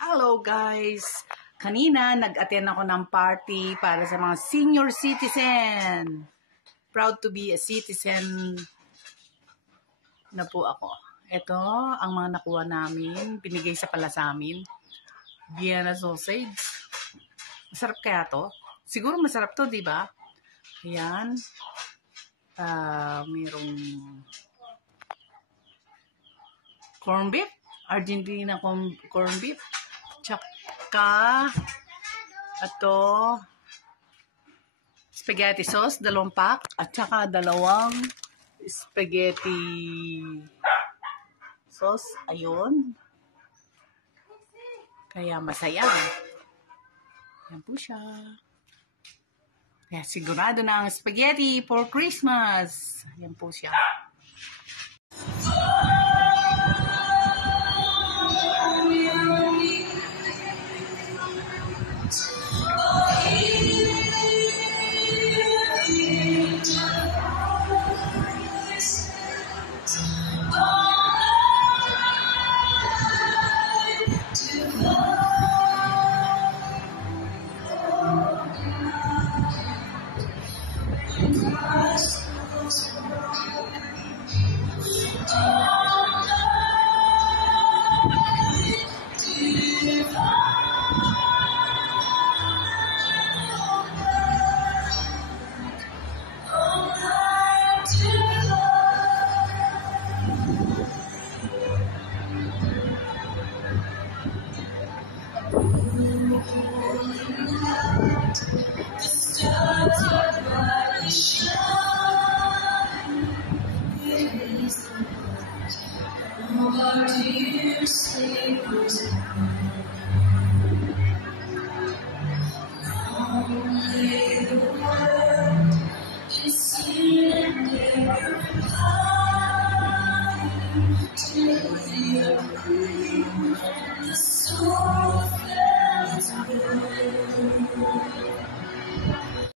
Hello guys! Kanina nag-attend ako ng party para sa mga senior citizen. Proud to be a citizen na po ako. Ito ang mga nakuha namin, binigay sa pala sa amin. Vienna sausage. Masarap kaya to? Siguro masarap to, di ba? Ayan. Mayroong corn beef. Argentina corn beef. Tsaka ito spaghetti sauce, 2 pack, at tsaka 2 spaghetti sauce. Ayun. Kaya masaya. Yan po siya. Kaya sigurado na ang spaghetti for Christmas. Yan po siya. Our dear Savior's only the world is sin and error high till the grave and the soul